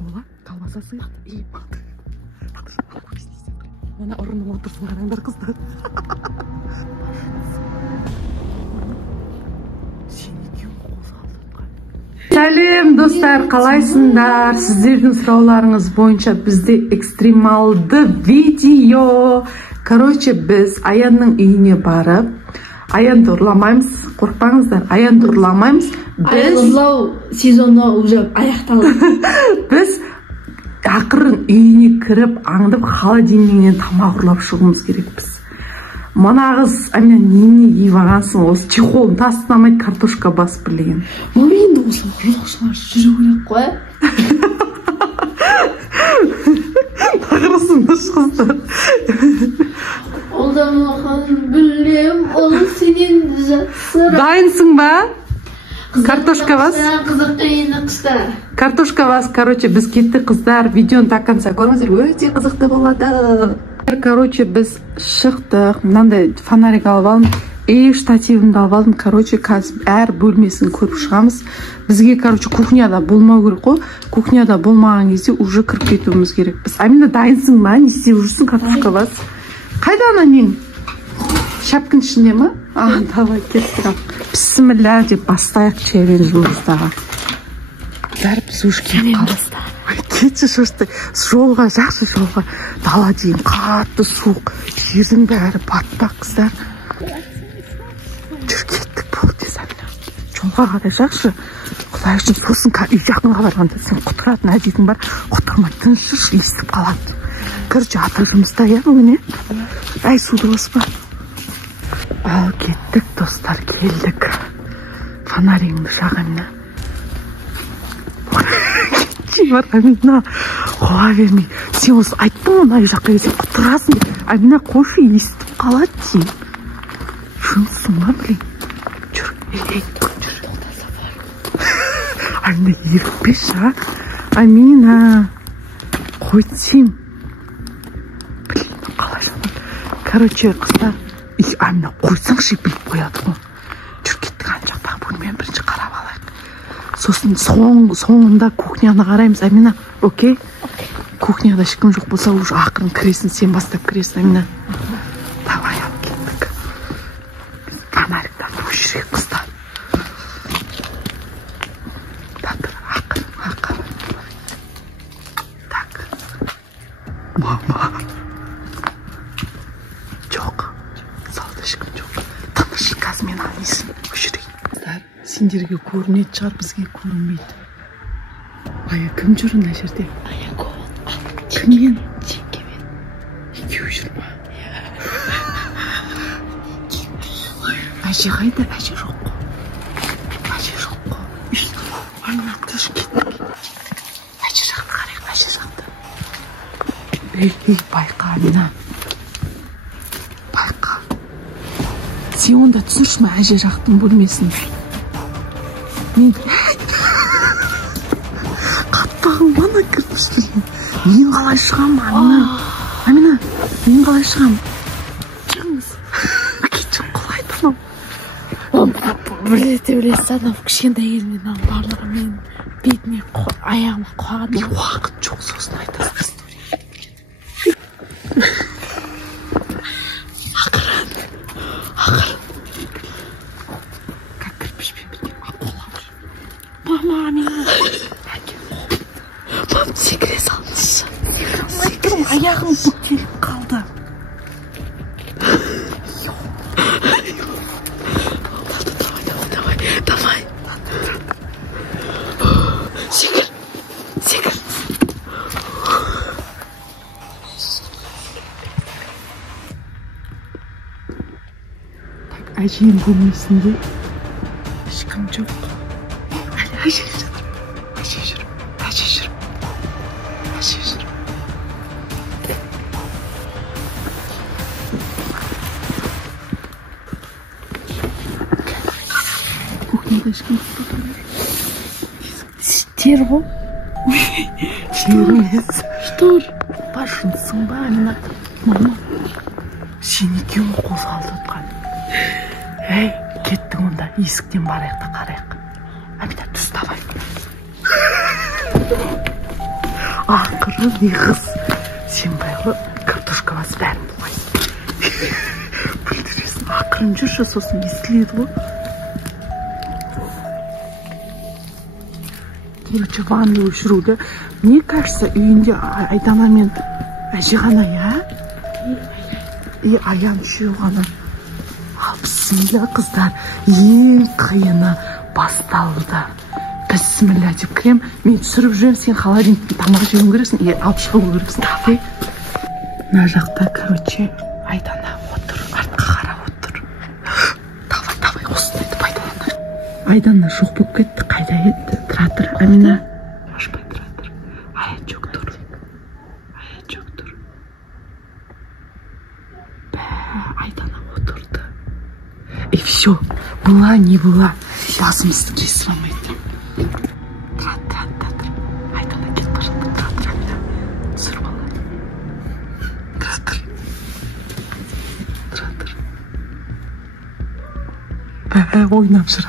кола, колбаса сыйық. Ана ұрының отырсын қараңдар қыздар. Сәлем достар, қалайсыңдар? Сіздердің сұрауларыңыз бойынша бізде экстремалды видео. Короче, біз Аянның үйіне барып, Аянды ұрламаймыз, қорқпаңыздар, Аянды ұрламаймыз. Аян ұрлау сезоны уже аяқталды. Біз ақырын үйіне кіріп, аңдып холодильниктен тамақ ұрлап шығуымыз керекпіз. Мына қыз, әміне нене киіп алғансың, осы чехолын тастамайды, картошка басып бірлеген. Мам енді осы ұрлаушылар жүру керек қой. Тағырысыңдыш қыздар. Олда маған білем, ол сенен жақсырақ. Дайынсың ба? Картошка бас? Қызық қиыны қыста. Картошка бас, короче, біз кетті қыздар. Видеоны так конца көріңіздер, өте қызықты болады. Короче, біз шықтық, мынандай фонарик алып алдым, штативімді алып алдым. Короче, қазір әр бөлмесін көріп шығамыз. Бізге, короче, кухняда болмау керек қой. Кухняда болмаған кезде уже кіріп кетуіміз керек. Біз Амина дайынсың ба? Не істеп жүрсің? Картошка бас. Қайда ана нең? Шапкың ішінде ма? Давай, кеттік. Бісміллә деп бастайық челленджімізді. Бәрі біз өш келіп қалды. Кетші шошты. Жолға, жақсы жолға. Дала дейін қатты суық. Жердің бәрі батпақ қыздар. Жүр кеттік болды Амина. Жолға қарай жақсы. Құдай үшін сосын үй жақынға барғанда сен құтыратын әдетің бар. Құтырмай тыншыш естіп қалады. Короче, ата жұмыста міне. Әй, суды баспа. Ал кеттік достар, келдік. Фонаріңді жағымна. Бар, Амина, қоға бермей. Сен осы айттың мұна үй жаққа келсен құтырасың деп. Амина кофе естіп қалады дейін. Жұмысың ба, білейін. Жүр, жүр. Амина, ерікпеш, а? Амина, қойтсен. Білейін, қалай жаман. Короче, қыздар, Амина, қойсаңшы біліп қояды ғой. Жүр, кеттік ан жақтағы бөлмені бірінші қарап алайық. Сосын соңында кухняны қараймыз, Амина, окей? Кухняда ешкім жоқ болса, уже ақырын кіресің, сен бастап кіресің, Амина. Давай, алып кеттік. Фонариктан өшірек қыздар. Так, ақырын. Так. Мама. Жоқ. Салды ешкім жоқ. Тынышын қазір мен алайсың. Өшірейін. Сендерге көрінеді шығар, бізге көрінбейді. Ая, кім жүр мына жерде? Ая, кіммен? Жеңгемен. Екеуі жүр ма? Әже қайда? Әже жоқ қой. Айна, тыш кеттік. Әже жақты қарайық, әже жақты. Ей, байқа, Амина. Байқа. Сен онда түсірші ма әже жақтың бөлмесін? Мен қаттағым бана кірпіштеген. Мен қалай шығам, Амина, мен қалай шығам? Жүріңіз. Кетшін қолай тұнам. Білесі адам кішкентай елмен барлығы мен бетіне аяғыма қоғады. Мен уақыт жоқ, сосын айтасың. Ақырын. Мама, мен Мам, секіре салдышы. аяғым бүктеліп қалды. Давай. Секір. Так, әжем бөлмесінде ешкім жоқ. Әже жүр. Кухняда ешкім Тер ғой. Тер емес. Штор. Башынсың ба, Амина? Мама, сен екеуің қозғалды отқан. Ей, кеттің онда, есіктен барайық та қарайық. Амина, түс, давай. ақыры неғыз сен байлы картошка басып бәрін болғайсың. Білдіресің, ақырын жүрші, сосын естіледі ғой. Короче, ванну өшіруді. Мне кажется, үйінде Айдана мен әже ғана, и Аян үшеу ғана. Бісміллә, қыздар, ең қиыны басталды. Бісміллә деп кірем. Мен түсіріп жүрем, сен холодильниктан тамақ жеуің керексің, алып шығуың керексің. Кафе. Мына жақта, короче, Айдана отыр, артқа қарап отыр. Давай, осындайды пайдаланайық. Айдана жоқ болып кетті, қайда еді? Тұра тұр, Амина. Ашпай тұра тұр. Аят жоқ тұр. Айдана отырды. И все, была, не была. Басымызды кесіп алмайды. Тұра. Айдана кетіп бара жатыр. Тұра, Амина. Түсіріп алайын. Тұра. Ойнап жүр.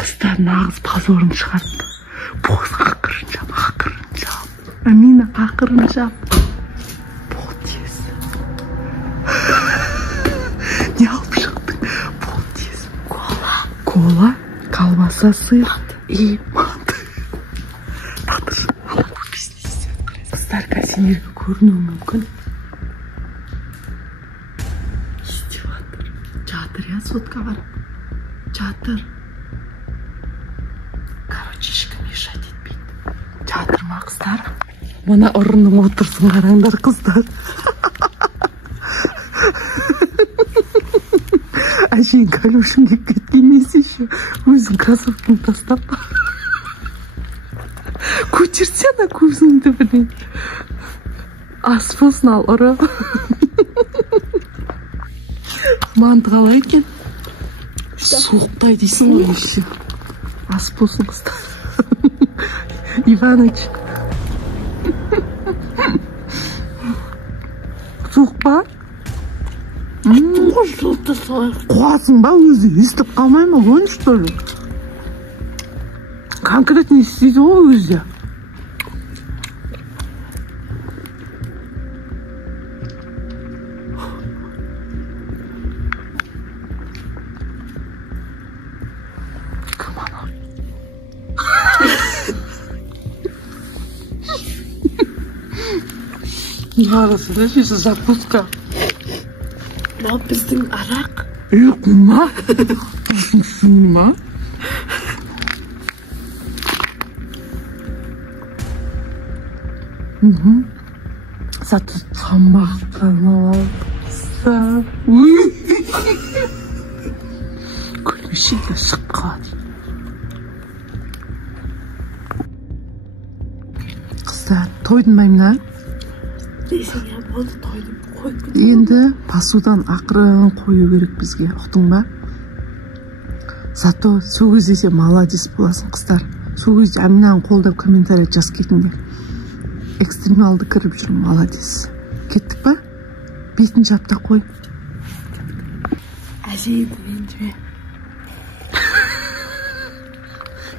Қыздар нағыз позорын шығарды. Боз ақырын жап. Амина ақырын жап. Бол тез. Не алып шықтың? Бол тез. Кола, колбаса, сыр и манты. Қыздар картинерге көрінуі мүмкін. Жатыр, сотқа барып. Жатыр. Короче, ешкім ешат етпейді. Жатыр ма, қыздар? Мына ұрының отырсын қараңдар, қыздар. Әшейін кәлушін кеп кеткен несі еще. Өзің кроссовканы тастап. Көтерсена көзіңді білейін. Ас болсын ал, ұры. Манты қалай екен? Суықтай дейсің ғой еші. Ас болсын, қыздар. Иваныч. Суық па? Қуасың ба өзі? Естіп қалмай ма? Ойын, что ли? Конкретно істейді ғой өзі. Слышишь, запуска. Мынау біздің арақ. Құма? Құма? Зато тамақтан алып. Күлмешінде шыққан. Қыздар, тойдың маймына? Десең я болды, тойдым қойып. Енді пасудан ақырын қою керек бізге, ұқтың ба? Зато сол кезде молодец боласың, қыздар. Сол кезде Аминаны қолдап комментарий жаз кетіңдер. Экстремалды кіріп жүрмін, молодец. Кеттік па? Бетін жапта қой. Әжейді мен жібе.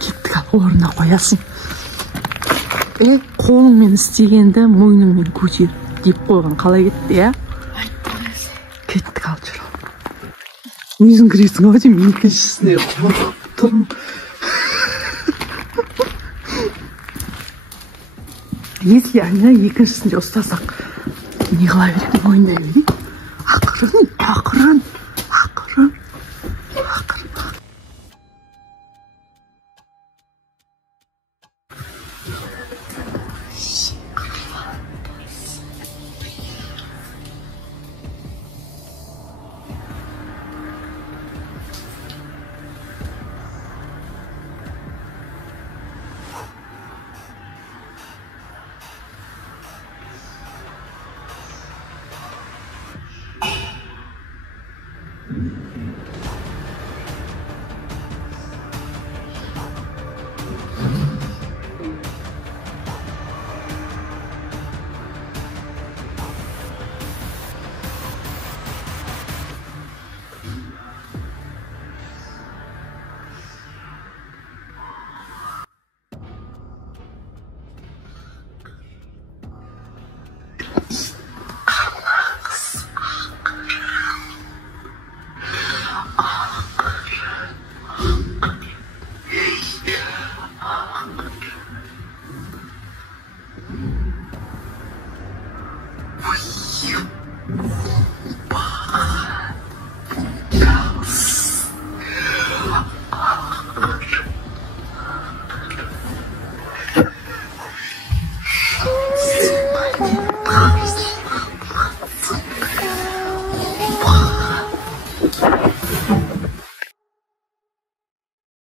Кеттік ал, орнына қоясың. Қолыңмен істегенді мойныңмен көтер деп қойған қалай кетті, я? Кеттік ал жүр. Өзің кіресің ау деймін, екіншісіне қорқып тұрмын. Если Амина екіншісінде ұстасақ, не қыла беремін, мойындай берейін. Ақырын, ақырын, ақырын, ақырын.